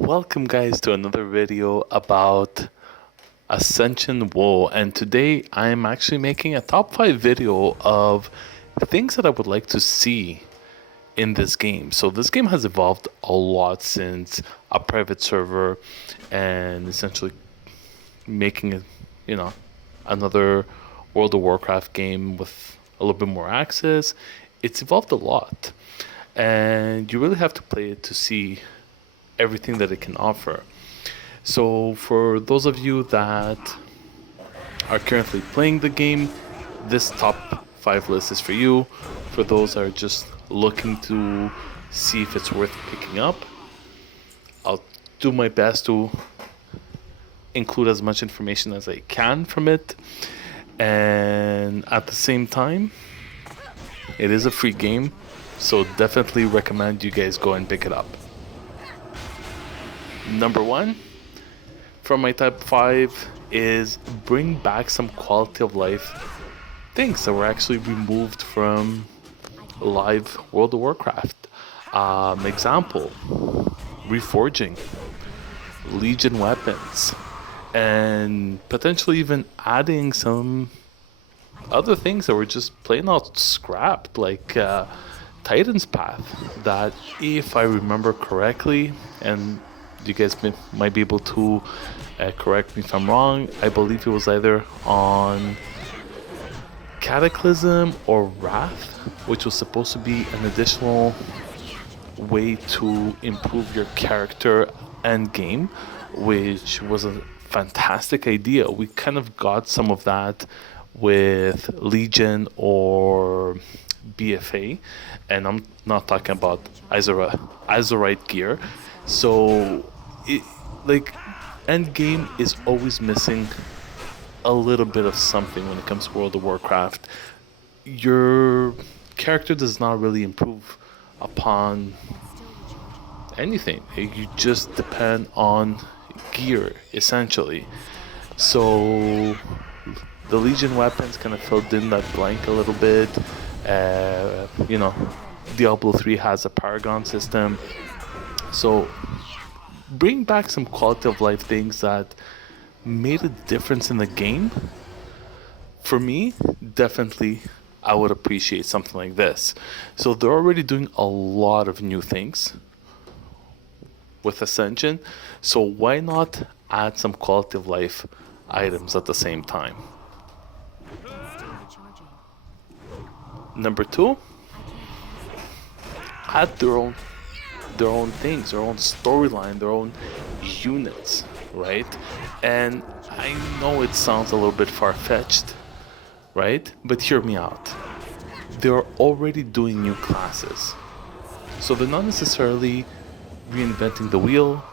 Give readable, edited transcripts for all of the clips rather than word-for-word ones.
Welcome guys to another video about Ascension WoW, and today I'm actually making a top 5 video of things that I would like to see in this game. So this game has evolved a lot since a private server and essentially making it, another World of Warcraft game with a little bit more access. It's evolved a lot and you really have to play it to see everything that it can offer. So for those of you that are currently playing the game, this top 5 list is for you. For those that are just looking to see if it's worth picking up, I'll do my best to include as much information as I can from it. And at the same time, it is a free game, so definitely recommend you guys go and pick it up. Number 1 from my top 5 is bring back some quality of life things that were actually removed from live World of Warcraft. Example, reforging, Legion weapons, and potentially even adding some other things that were just plain out scrapped, like Titan's Path, that if I remember correctly, and you guys might be able to correct me if I'm wrong, I believe it was either on Cataclysm or Wrath, which was supposed to be an additional way to improve your character and game, which was a fantastic idea. We kind of got some of that with Legion or BFA, and I'm not talking about Azerite gear. So endgame is always missing a little bit of something when it comes to World of Warcraft. Your character does not really improve upon anything. You just depend on gear, essentially. So the Legion weapons kind of filled in that blank a little bit. Diablo 3 has a Paragon system. So bring back some quality of life things that made a difference in the game. For me, definitely I would appreciate something like this. So they're already doing a lot of new things with Ascension, so why not add some quality of life items at the same time? Number 2, add their own things, their own storyline, their own units, right? And I know it sounds a little bit far-fetched, right? But hear me out. They're already doing new classes. So they're not necessarily reinventing the wheel,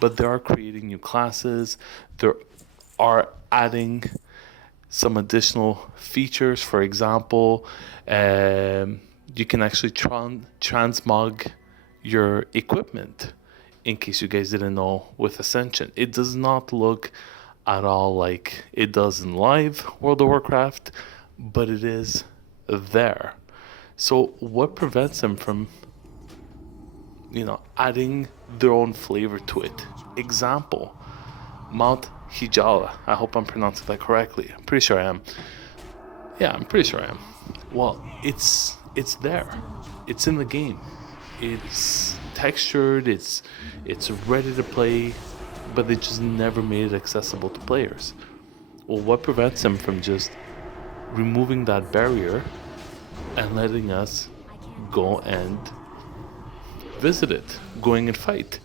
but they are creating new classes. They are adding some additional features. For example, you can actually transmog your equipment, in case you guys didn't know, with Ascension. It does not look at all like it does in live World of Warcraft, but it is there. So what prevents them from adding their own flavor to it? Example, Mount Hijala. I hope I'm pronouncing that correctly. I'm pretty sure I am. Yeah, I'm pretty sure I am. Well, it's there. It's in the game. It's textured, it's ready to play, but they just never made it accessible to players. Well, what prevents them from just removing that barrier and letting us go and visit it, going and fight?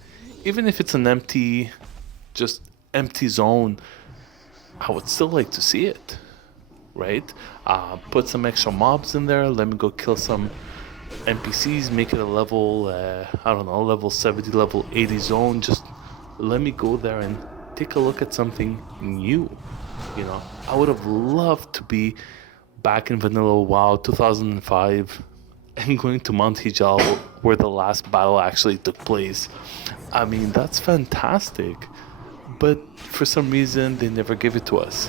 Even if it's an empty zone, I would still like to see it, right? Put some extra mobs in there, let me go kill some NPCs, make it a level, level 70, level 80 zone. Just let me go there and take a look at something new. I would have loved to be back in Vanilla WoW 2005 and going to Mount Hijal where the last battle actually took place. I mean, that's fantastic. But for some reason, they never give it to us.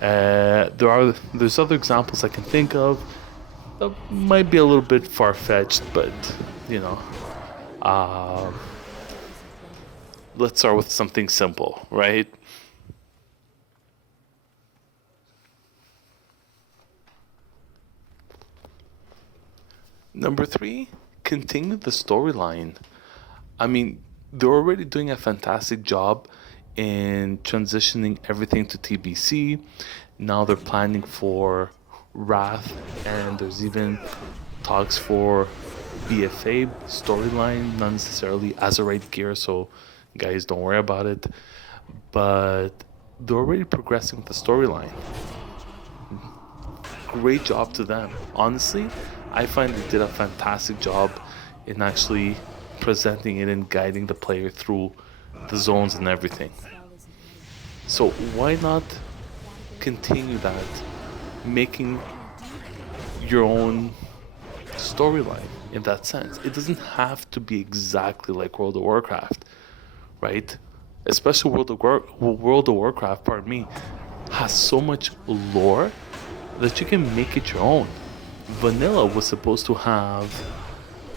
There's other examples I can think of. That might be a little bit far-fetched, but let's start with something simple, right? Number three, continue the storyline. I mean, they're already doing a fantastic job in transitioning everything to TBC. Now they're planning for Wrath, and there's even talks for BFA storyline, not necessarily Azerite gear, so guys, don't worry about it. But they're already progressing with the storyline. Great job to them. Honestly, I find they did a fantastic job in actually presenting it and guiding the player through the zones and everything. So why not continue that, making your own storyline in that sense? It doesn't have to be exactly like World of Warcraft, right? Especially World of Warcraft, pardon me, has so much lore that you can make it your own. Vanilla was supposed to have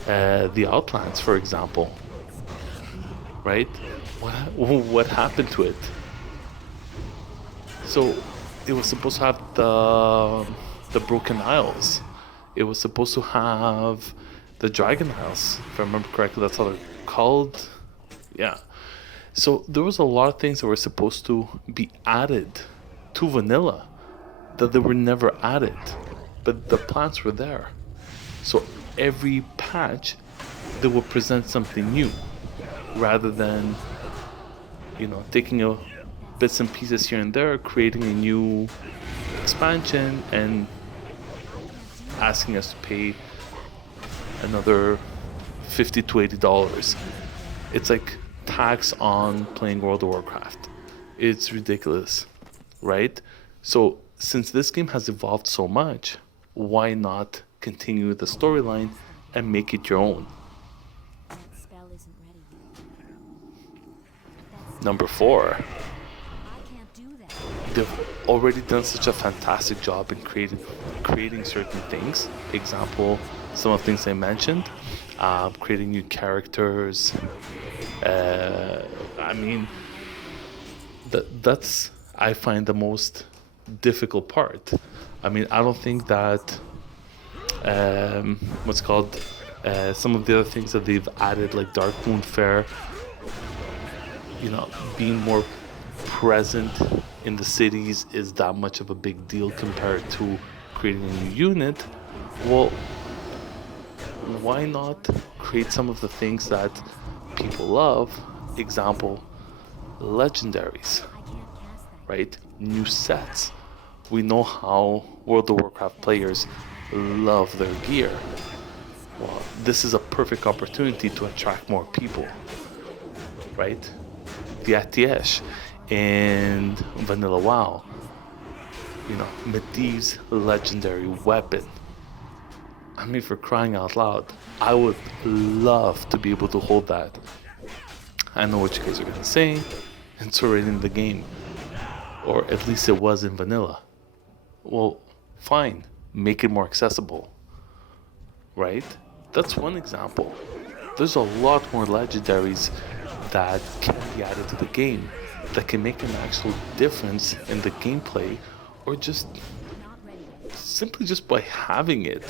the Outlands, for example, right? What happened to it? So it was supposed to have the Broken Isles. It was supposed to have the Dragon Isles, if I remember correctly. That's how they're called. Yeah. So there was a lot of things that were supposed to be added to Vanilla that they were never added, but the plans were there. So every patch, they will present something new, rather than, taking bits and pieces here and there, creating a new expansion and asking us to pay another $50 to $80. It's like tax on playing World of Warcraft. It's ridiculous, right? So since this game has evolved so much, why not continue the storyline and make it your own? Number four, they've already done such a fantastic job in creating certain things. Example, some of the things I mentioned, creating new characters. I mean, that's, I find, the most difficult part. I mean, I don't think that some of the other things that they've added, like Darkmoon Fair, being more present in the cities, is that much of a big deal compared to creating a new unit. Well, why not create some of the things that people love? Example, legendaries, right? New sets. We know how World of Warcraft players love their gear. Well, this is a perfect opportunity to attract more people, right? The Atiesh and Vanilla WoW, Medivh's legendary weapon. I mean, for crying out loud, I would love to be able to hold that. I know what you guys are gonna say. It's already in the game, or at least it was in vanilla. Well, fine, make it more accessible, right? That's one example. There's a lot more legendaries that can be added to the game that can make an actual difference in the gameplay, or just simply just by having it.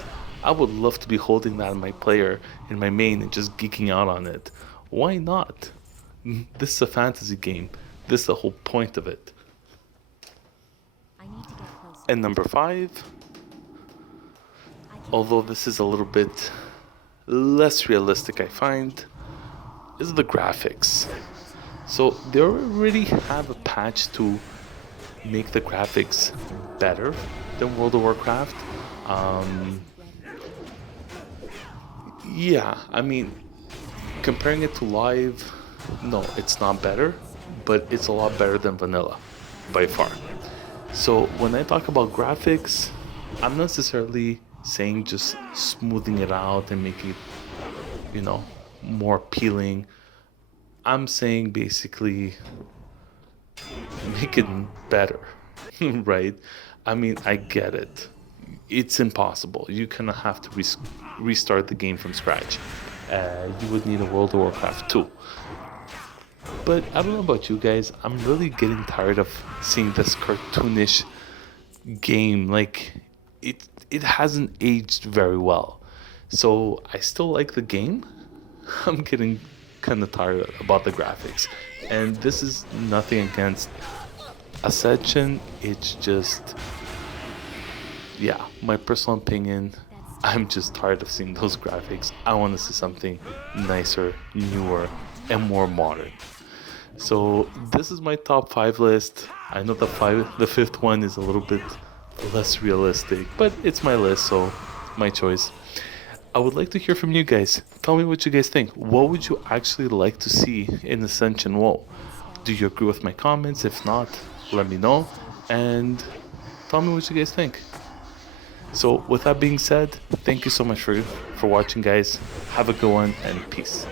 I would love to be holding that in my player, in my main, and just geeking out on it. Why not? This is a fantasy game. This is the whole point of it. And number 5, although this is a little bit less realistic, I find, is the graphics. So they already have a patch to make the graphics better than World of Warcraft. Yeah, I mean, comparing it to live, no, it's not better, but it's a lot better than vanilla, by far. So when I talk about graphics, I'm not necessarily saying just smoothing it out and making it, more appealing. I'm saying basically make it better, right? I mean, I get it. It's impossible. You kind of have to restart the game from scratch. You would need a World of Warcraft 2. But I don't know about you guys, I'm really getting tired of seeing this cartoonish game. Like, it hasn't aged very well. So I still like the game. I'm getting kind of tired about the graphics. And this is nothing against Ascension. It's just, yeah, my personal opinion. I'm just tired of seeing those graphics. I want to see something nicer, newer, and more modern. So this is my top 5 list. I know the fifth one is a little bit less realistic, but it's my list, so my choice. I would like to hear from you guys. Tell me what you guys think. What would you actually like to see in Ascension WoW? Do you agree with my comments? If not, let me know and tell me what you guys think. So with that being said, thank you so much for watching, guys. Have a good one and peace.